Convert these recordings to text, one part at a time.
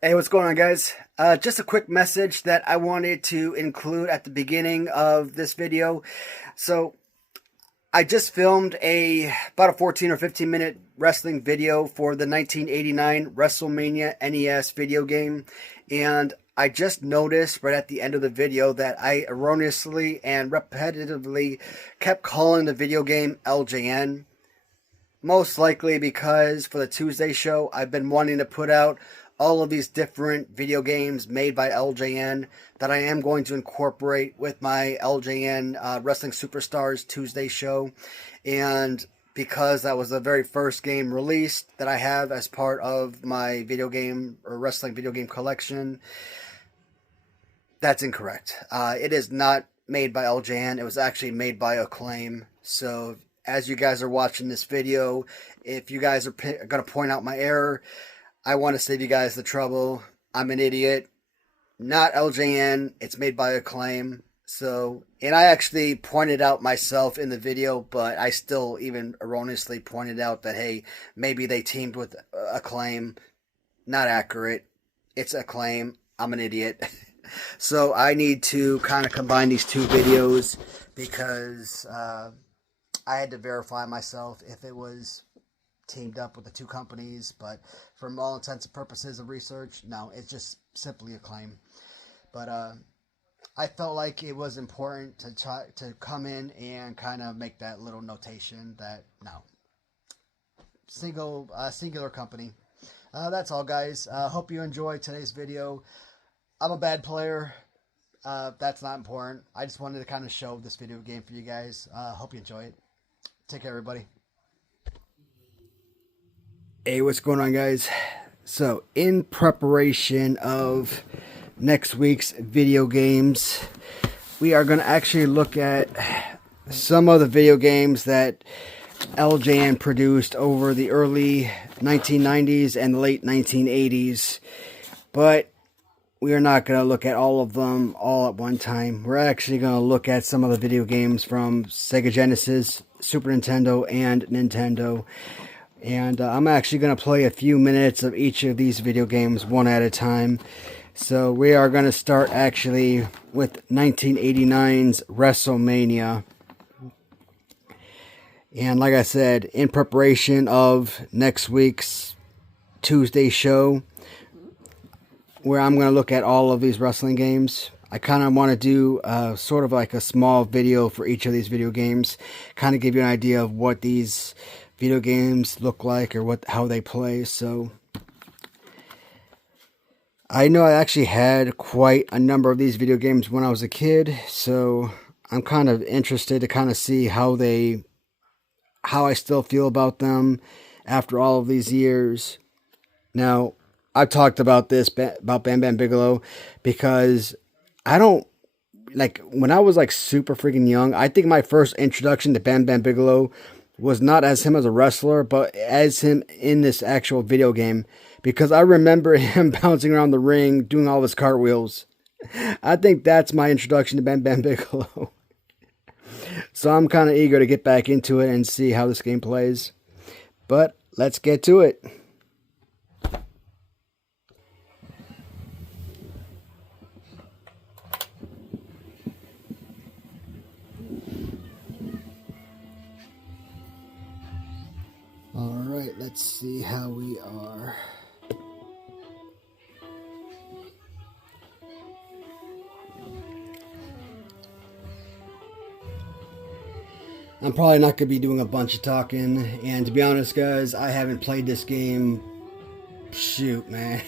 Hey, what's going on, guys? Just a quick message that I wanted to include at the beginning of this video. So, I just filmed about a 14 or 15 minute wrestling video for the 1989 Wrestlemania NES video game, and I just noticed right at the end of the video that I erroneously and repetitively kept calling the video game LJN. Most likely because for the Tuesday show, I've been wanting to put out all of these different video games made by LJN that I am going to incorporate with my LJN Wrestling Superstars Tuesday show. And because that was the very first game released that I have as part of my video game or wrestling video game collection, that's incorrect. It is not made by LJN. It was actually made by Acclaim. So as you guys are watching this video, if you guys are going to point out my error, I want to save you guys the trouble. I'm an idiot. Not LJN. It's made by Acclaim. So, and I actually pointed out myself in the video, but I still even erroneously pointed out that, hey, maybe they teamed with Acclaim. Not accurate. It's Acclaim. I'm an idiot. So I need to kind of combine these two videos because I had to verify myself if it was teamed up with the two companies, but from all intents and purposes of research, no, it's just simply Acclaim. But I felt like it was important to try to come in and kind of make that little notation that no, singular company. That's all, guys. Hope you enjoyed today's video. I'm a bad player. That's not important. I just wanted to kind of show this video game for you guys. Hope you enjoy it. Take care, everybody. Hey, what's going on, guys? So, in preparation of next week's video games, we are going to actually look at some of the video games that LJN produced over the early 1990s and the late 1980s. But we are not going to look at all of them all at one time. We're actually going to look at some of the video games from Sega Genesis, Super Nintendo, and Nintendo. And I'm actually going to play a few minutes of each of these video games one at a time. So we are going to start actually with 1989's Wrestlemania. And like I said, in preparation of next week's Tuesday show, where I'm going to look at all of these wrestling games, I kind of want to do sort of like a small video for each of these video games, kind of give you an idea of what these video games look like or how they play. So I know I actually had quite a number of these video games when I was a kid, so I'm kind of interested to kind of see how I still feel about them after all of these years. Now, I've talked about this, about Bam Bam Bigelow, because I don't, like, when I was, like, super freaking young, I think my first introduction to Bam Bam Bigelow was not as him as a wrestler, but as him in this actual video game, because I remember him bouncing around the ring, doing all his cartwheels. I think that's my introduction to Bam Bam Bigelow. So I'm kind of eager to get back into it and see how this game plays. But let's get to it. Alright, let's see how we are. I'm probably not going to be doing a bunch of talking, and to be honest, guys, I haven't played this game, shoot, man,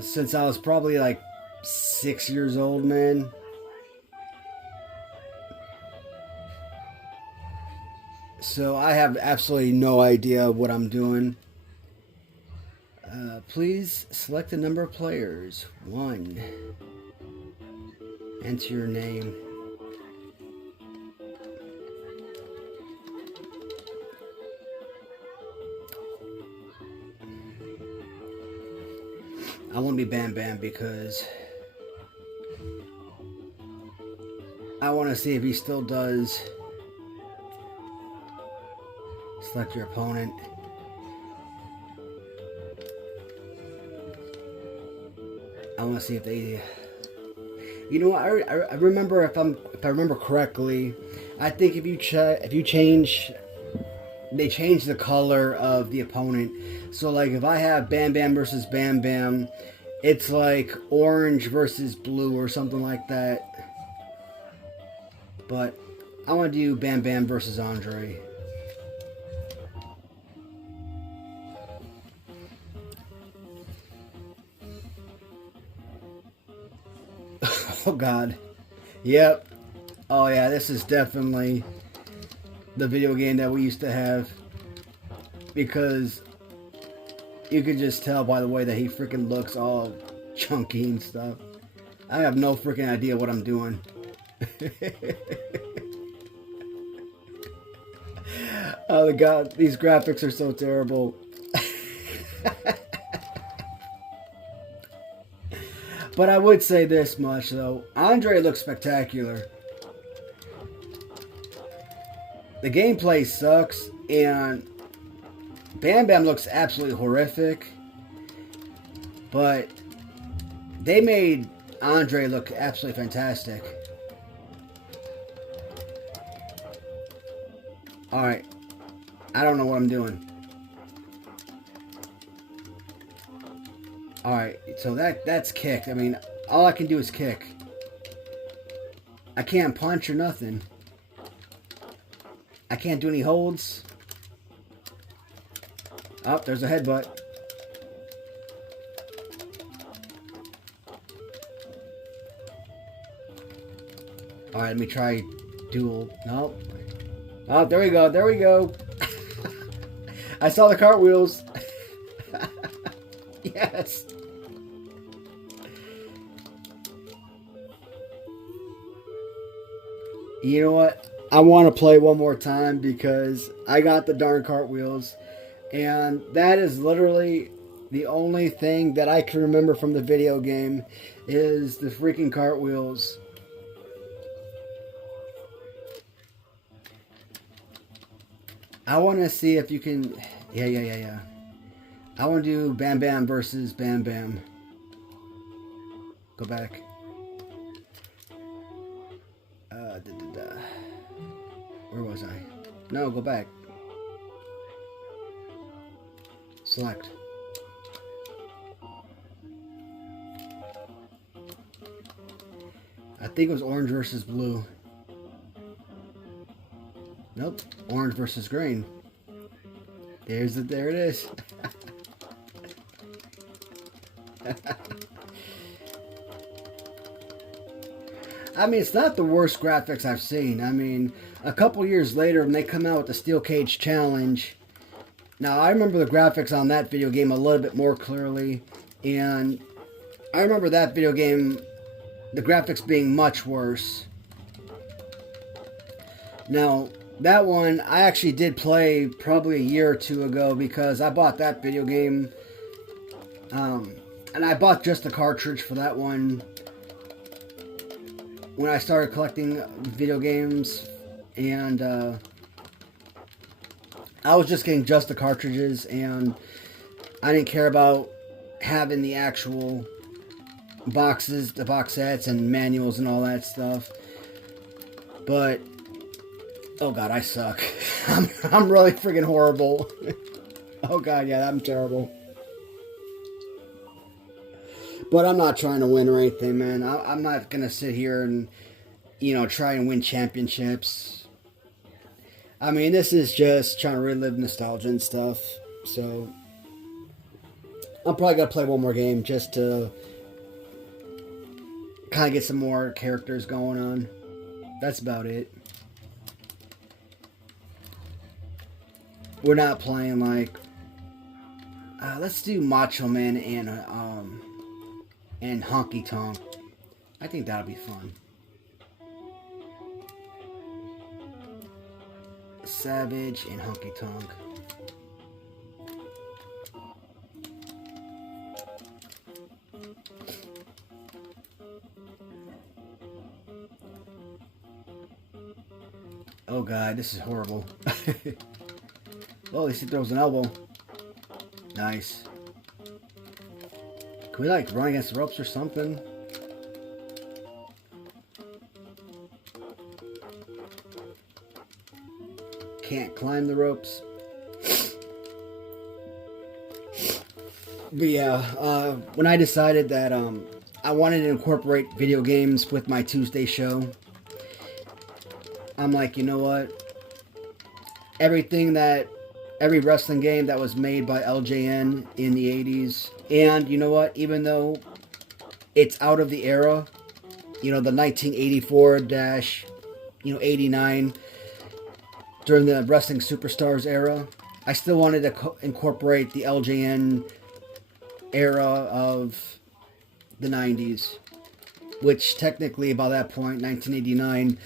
since I was probably like 6 years old, man. So I have absolutely no idea what I'm doing. Please select the number of players. 1. Enter your name. I want to be Bam Bam because I want to see if he still does. Select your opponent. I want to see if they. You know, I remember if I remember correctly, I think if you change, they change the color of the opponent. So like if I have Bam Bam versus Bam Bam, it's like orange versus blue or something like that. But I want to do Bam Bam versus Andre. Oh God. Yep. Oh yeah, this is definitely the video game that we used to have. Because you could just tell by the way that he freaking looks all chunky and stuff. I have no freaking idea what I'm doing. Oh God, these graphics are so terrible. But I would say this much though. Andre looks spectacular. The gameplay sucks and Bam Bam looks absolutely horrific. But they made Andre look absolutely fantastic. Alright. I don't know what I'm doing. Alright, so that's kick. I mean, all I can do is kick. I can't punch or nothing. I can't do any holds. Oh, there's a headbutt. Alright, let me try dual. No. Oh, there we go. There we go. I saw the cartwheels. Yes. You know what? I want to play one more time because I got the darn cartwheels. And that is literally the only thing that I can remember from the video game is the freaking cartwheels. I want to see if you can... Yeah. I want to do Bam Bam versus Bam Bam. Go back. Where was I? No, go back. Select. I think it was orange versus blue. Nope. Orange versus green. There it is. I mean, it's not the worst graphics I've seen. I mean, a couple years later when they come out with the Steel Cage Challenge. Now, I remember the graphics on that video game a little bit more clearly. And I remember that video game, the graphics being much worse. Now, that one I actually did play probably a year or two ago because I bought that video game. And I bought just the cartridge for that one when I started collecting video games. And I was just getting just the cartridges, and I didn't care about having the actual boxes, the box sets, and manuals and all that stuff. But oh God, I suck. I'm really freaking horrible. Oh God, yeah, I'm terrible. But I'm not trying to win or anything, man. I'm not gonna sit here and, you know, try and win championships. I mean, this is just trying to relive nostalgia and stuff. So I'm probably gonna play one more game just to kind of get some more characters going on. That's about it. We're not playing like let's do Macho Man and Honky Tonk. I think that'll be fun. Savage and Honky Tonk. Oh God, this is horrible. Well, at least he throws an elbow. Nice. Can we like run against the ropes or something? Can't climb the ropes. But yeah, when I decided that I wanted to incorporate video games with my Tuesday show, I'm like, you know what? Every wrestling game that was made by LJN in the 80s, and you know what? Even though it's out of the era, the 1984-89, during the Wrestling Superstars era, I still wanted to incorporate the LJN era of the 90s, which technically by that point, 1989,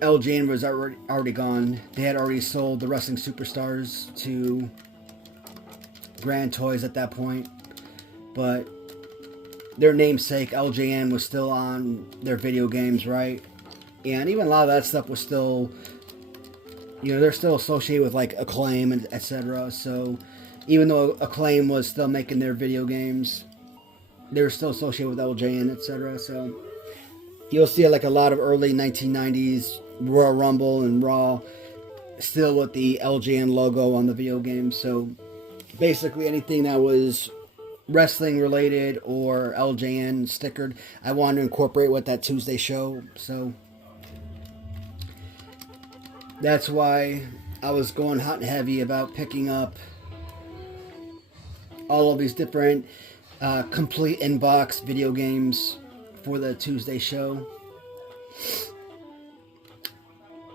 LJN was already gone. They had already sold the Wrestling Superstars to Grand Toys at that point, but their namesake LJN was still on their video games, right? And even a lot of that stuff was still, they're still associated with like Acclaim and etc. So even though Acclaim was still making their video games, they were still associated with LJN, etc. So you'll see like a lot of early 1990s Royal Rumble and Raw still with the LJN logo on the video game. So basically anything that was wrestling related or LJN stickered, I wanted to incorporate with that Tuesday show. So that's why I was going hot and heavy about picking up all of these different complete inbox video games for the Tuesday show.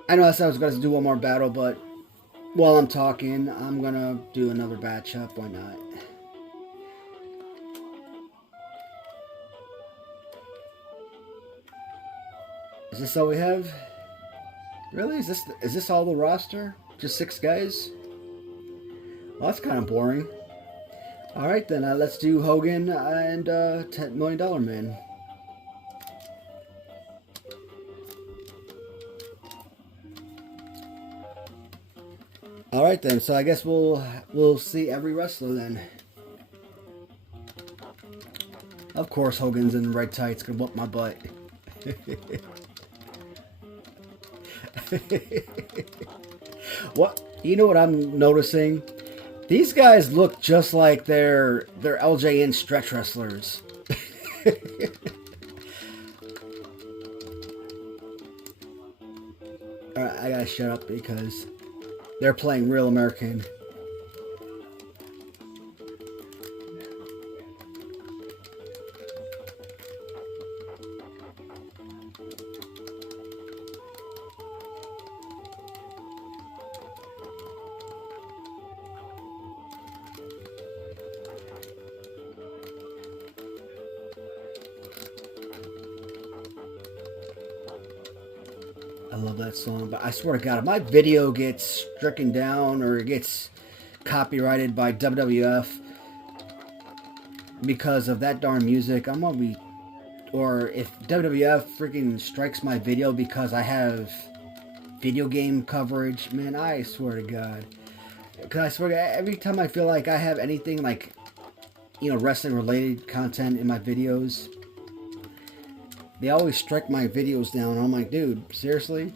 I know I said I was going to do one more battle, but while I'm talking, I'm going to do another batch up. Why not? Is this all we have? Really? Is this all the roster? Just 6 guys? Well, that's kind of boring. Alright then, let's do Hogan and $10 Million Man. Alright then, so I guess we'll see every wrestler then. Of course Hogan's in the red tights, gonna whoop my butt. What? You know what I'm noticing? These guys look just like they're LJN stretch wrestlers. Alright, I gotta shut up because they're playing Real American. I love that song, but I swear to God, if my video gets stricken down or it gets copyrighted by WWF because of that darn music, I'm gonna be... Or if WWF freaking strikes my video because I have video game coverage, man, I swear to God. Because I swear to God, every time I feel like I have anything like, wrestling related content in my videos, they always strike my videos down. I'm like, dude, seriously?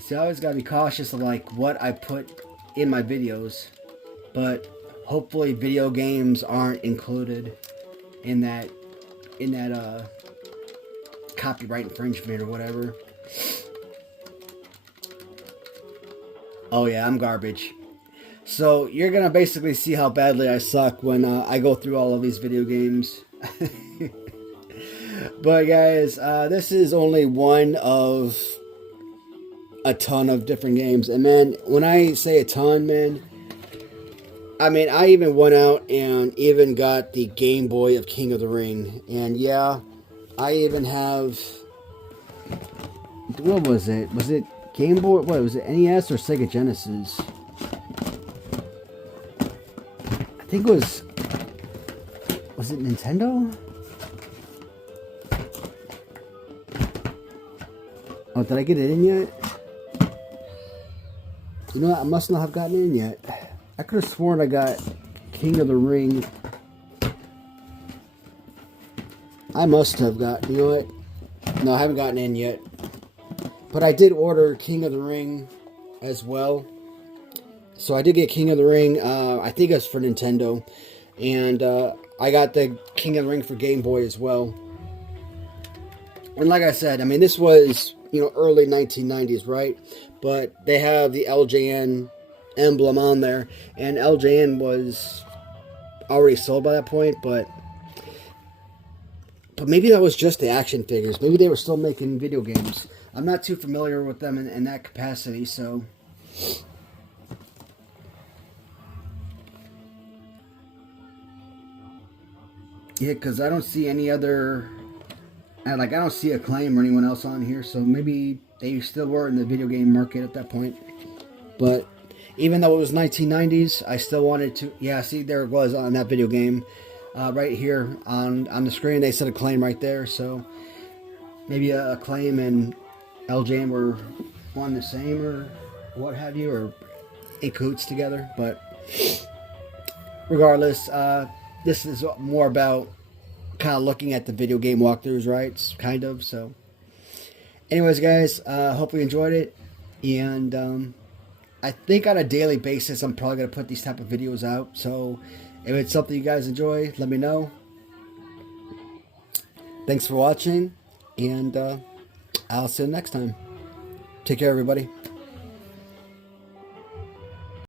See, I always gotta be cautious of like what I put in my videos, but hopefully video games aren't included in that copyright infringement or whatever. Oh yeah, I'm garbage. So you're gonna basically see how badly I suck when I go through all of these video games. But guys, this is only one of a ton of different games. And man, when I say a ton, man, I mean, I even went out and even got the Game Boy of King of the Ring. And yeah, I even have... What was it? Was it Game Boy? What, was it NES or Sega Genesis? I think it was... Was it Nintendo? Oh, did I get it in yet? You know what? I must not have gotten it in yet. I could have sworn I got King of the Ring. I must have got, you know what? No, I haven't gotten in yet. But I did order King of the Ring as well. So I did get King of the Ring. I think it's for Nintendo. And I got the King of the Ring for Game Boy as well. And like I said, I mean, this was, you know, early 1990s, right? But they have the LJN emblem on there. And LJN was already sold by that point, but maybe that was just the action figures. Maybe they were still making video games. I'm not too familiar with them in that capacity, so... Yeah, because I don't see any other... I don't see Acclaim or anyone else on here, so maybe they still were in the video game market at that point. But even though it was 1990s, I still wanted to... Yeah, see, there it was on that video game. Right here on the screen, they said Acclaim right there, so... Maybe Acclaim and LJN were one the same, or what have you, or in cahoots together. But regardless, this is more about kind of looking at the video game walkthroughs, right? Kind of. So, anyways, guys, hope you enjoyed it, and I think on a daily basis, I'm probably gonna put these type of videos out. So, if it's something you guys enjoy, let me know. Thanks for watching, and I'll see you next time. Take care, everybody.